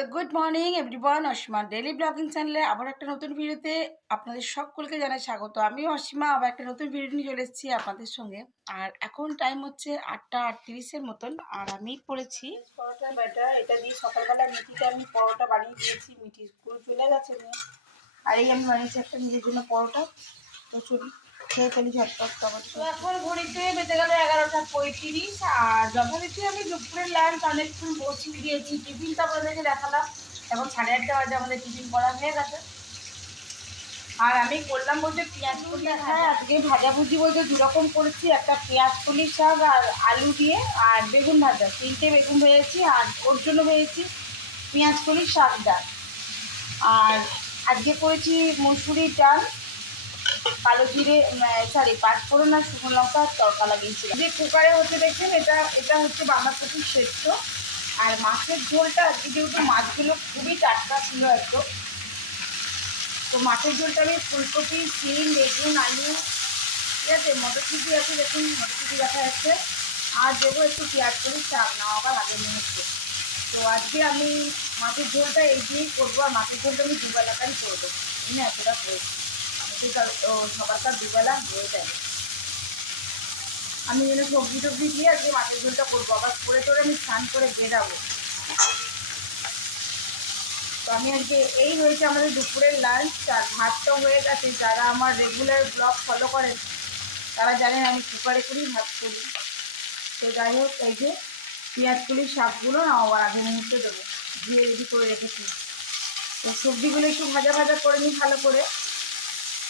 So good morning everyone, Asima daily blogging চ্যানেলে আবার একটা নতুন ভিডিওতে আপনাদের সকলকে জানাই স্বাগত। আমি অসীমা আবার একটা নতুন ভিডিও নিয়ে চলে এসেছি আপনাদের সঙ্গে। আর এখন টাইম হচ্ছে 8টা 38-এর মতন। আর আমি করেছি পরোটা ব্যাটার, এটা দিয়ে সকালবেলা মিটিতে আমি পরোটা বানিয়ে দিয়েছি। মিটি স্কুল চলে গেছে মেয়ে, আর এই আমি বানিয়েছি একটা নিজের জন্য পরোটা। তো চলি খেয়ে ফেলি ঝটপট। তো এখন ঘড়িতে বেঁচে গেল 11টা 35। আর যথারীতি আমি দুপুরের লাঞ্চ অনেকক্ষণ বসিয়ে দিয়েছি। টিফিনটা আপনাদেরকে দেখালাম। এখন 8:30 বাজে, আমাদের টিফিন করা হয়ে গেছে। আর আমি করলাম বলতে পেঁয়াজ কলি। হ্যাঁ, আজকে ভাজাভুজি বলতে দুরকম করেছি, একটা পেঁয়াজ কলি শাক আর আলু দিয়ে, আর বেগুন ভাজা। 3টে বেগুন ভেজেছি, আর ওর জন্য ভেজেছি পেঁয়াজ কলি শাক ডাল। আর আজকে করেছি মসুরির ডাল, কালো জিরে পাঁচফোড়ন আর শুকনো লঙ্কা তড়কা লাগিয়েছিলাম। যে কুকারে হচ্ছে দেখছেন, এটা হচ্ছে বাঁধাকপির সেদ্ধ। আর মাছের ঝোলটা আজকে যেহেতু মাছগুলো খুবই টাটকা ছিল একদম, তো মাছের ঝোলটা আমি ফুলকপি, শিম, বেগুন, আলু, ঠিক আছে, মটরশুঁটি আছে, দেখুন মটরশুঁটি দেখা যাচ্ছে, আর দেবো একটু পেঁয়াজ করে চাল নেওয়াবার আগে মুহূর্তে। তো আজকে আমি মাছের ঝোলটা এই দিয়েই করবো। আর মাছের ঝোলটা আমি দুবেলাটাই করবো, আমি এতটা করেছি। সকালটা দুবেলা হয়ে যাবে। আমি যেন সবজি টবজি দিয়ে আজকে মাছের ঝোলটা করবো, আবার করে টোরে আমি স্নান করে বেরাবো। তো আমি আজকে এই হয়েছে আমাদের দুপুরের লাঞ্চ। আর ভাতটাও হয়ে গেছে। যারা আমার রেগুলার ব্লগ ফলো করেন তারা জানেন আমি কুকারে করেই ভাত করি। তো যাই হোক, এই যে পেঁয়াজগুলির শাকগুলো না আবার আগে মুহূর্তে দেবো, ধুয়ে রেডি করে রেখেছি। তো সবজিগুলো একটু ভাজা ভাজা করে নিই ভালো করে।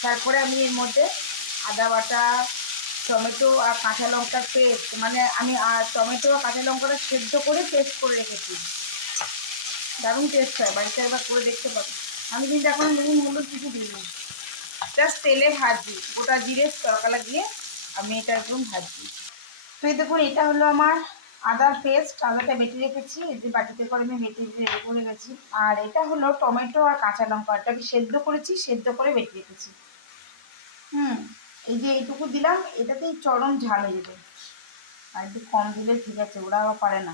তারপরে আমি এর মধ্যে আদা বাটা, টমেটো আর কাঁচা লঙ্কার পেস্ট, মানে আমি টমেটো আর কাঁচা লঙ্কাটা সেদ্ধ করে পেস্ট করে রেখেছি। দারুণ টেস্ট হয়, বাড়িতে একবার করে দেখতে পাবো। আমি কিন্তু এখন নুন হলুদ কিছু দিইনি, জাস্ট তেলে ভাজি, গোটা জিরে তড়কা লাগিয়ে আমি এটা একদম ভাজি। তো এই দেখুন, এটা হলো আমার আদার পেস্ট। আদাটা বেটে রেখেছি, এই যে বাটিতে করে আমি বেটে রেডি করে গেছি। আর এটা হলো টমেটো আর কাঁচা লঙ্কা, এটাকে সেদ্ধ করেছি, সেদ্ধ করে বেটে রেখেছি। এই যে এইটুকু দিলাম, এটাতেই চরম ঝাল হয়ে যেত। আর একটু কম দিলে ঠিক আছে, ওরা আবার পারে না।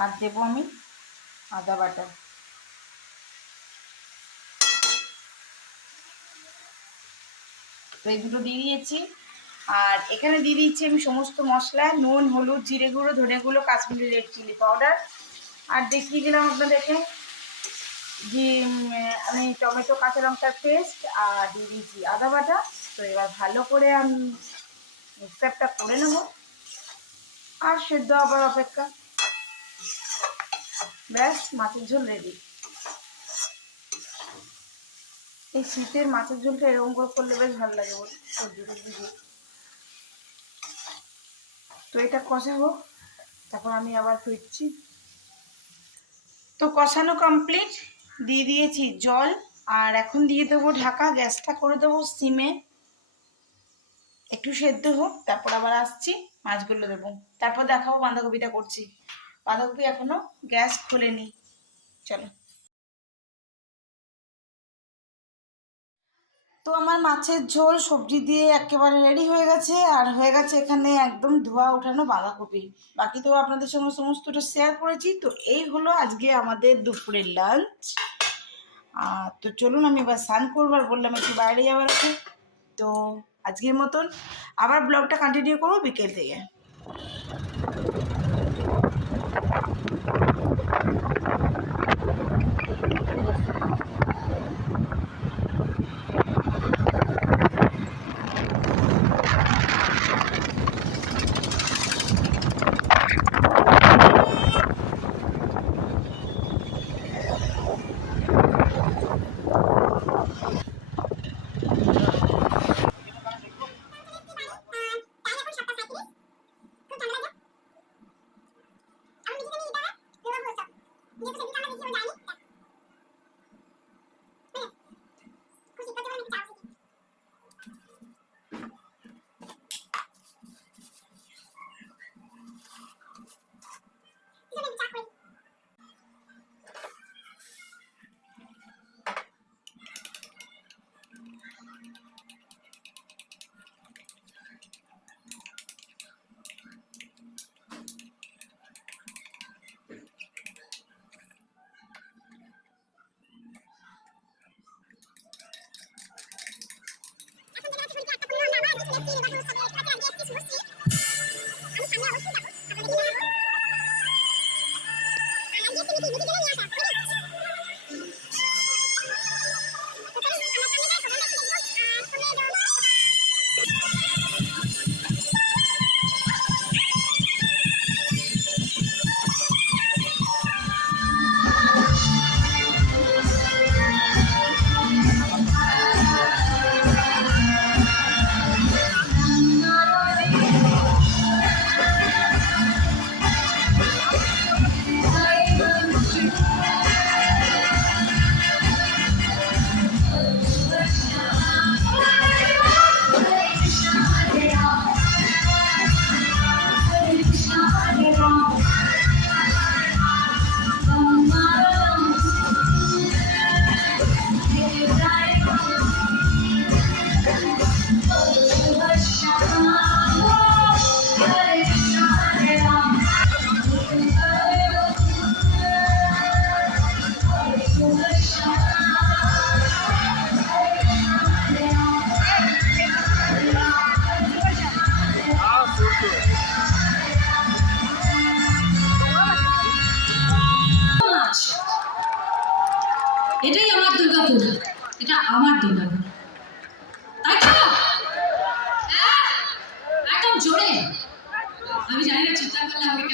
আর দেবো আমি আদা বাটা। তো এই দুটো দিয়ে দিয়েছি। আর এখানে দিয়ে দিচ্ছি আমি সমস্ত মশলা, নুন, হলুদ, জিরে গুঁড়ো, ধনে গুঁড়ো, কাশ্মীরি রেড চিলি পাউডার। আর দেখিয়ে দিলাম আপনাদেরকে যে আমি টমেটো কাঁচা লঙ্কার পেস্ট আর দিয়ে দিয়েছি আদা বাটা। তো এবার ভালো করে আমি মিক্সারটা করে নেব, আর সেদ্ধ হবার অপেক্ষা। ব্যাস, মাছের ঝোল রেডি। এই শীতের মাছের ঝোলটা এরকম করে করলে বেশ ভালো লাগে, বল সবজি টবজি দিয়ে। তো এটা কষা হোক, তারপর আমি আবার ফিরছি। তো কষানো কমপ্লিট, দিয়ে দিয়েছি জল। আর এখন দিয়ে দেবো ঢাকা, গ্যাসটা করে দেবো সিমে, একটু সেদ্ধ হোক, তারপর আবার আসছি, মাছগুলো দেবো, তারপর দেখাবো বাঁধাকপিটা করছি। বাঁধাকপি এখনো গ্যাস খোলেনি, চলো। তো আমার মাছের ঝোল সবজি দিয়ে একেবারে রেডি হয়ে গেছে। আর হয়ে গেছে এখানে একদম ধোয়া ওঠানো বাঁধাকপি। বাকি তো আপনাদের সঙ্গে সমস্তটা শেয়ার করেছি। তো এই হলো আজকে আমাদের দুপুরের লাঞ্চ। তো চলুন, আমি এবার স্নান করবো, আর বললাম একটু বাইরে যাওয়ার আছে। তো আজকের মতন আবার ব্লগটা কন্টিনিউ করবো বিকেল থেকে।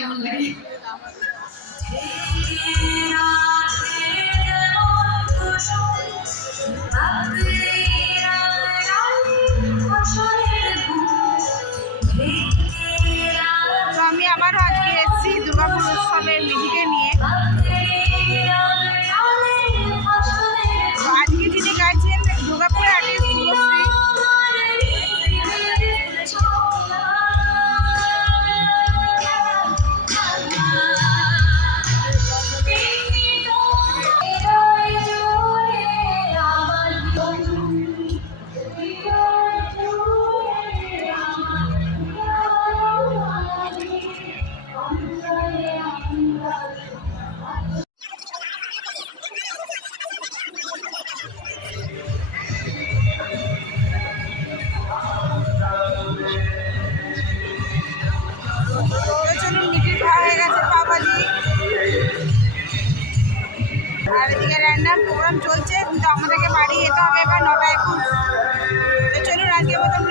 কেমন লাগে। তো আমি আবারও আজকে এসেছি দুর্গাপুর উৎসবের মিঠিকে নিয়ে। তো আজকে যিনি গাইছেন দুর্গাপুরের আর্টিস্ট শুভশ্রী। চলুন মিঠির খাওয়া হয়ে গেছে পাওভাজি, আর এদিকে র্যান্ডাম প্রোগ্রাম চলছে, কিন্তু আমাদেরকে বাড়ি যেতে হবে এবার 9:21। তো চলুন আজকের মতন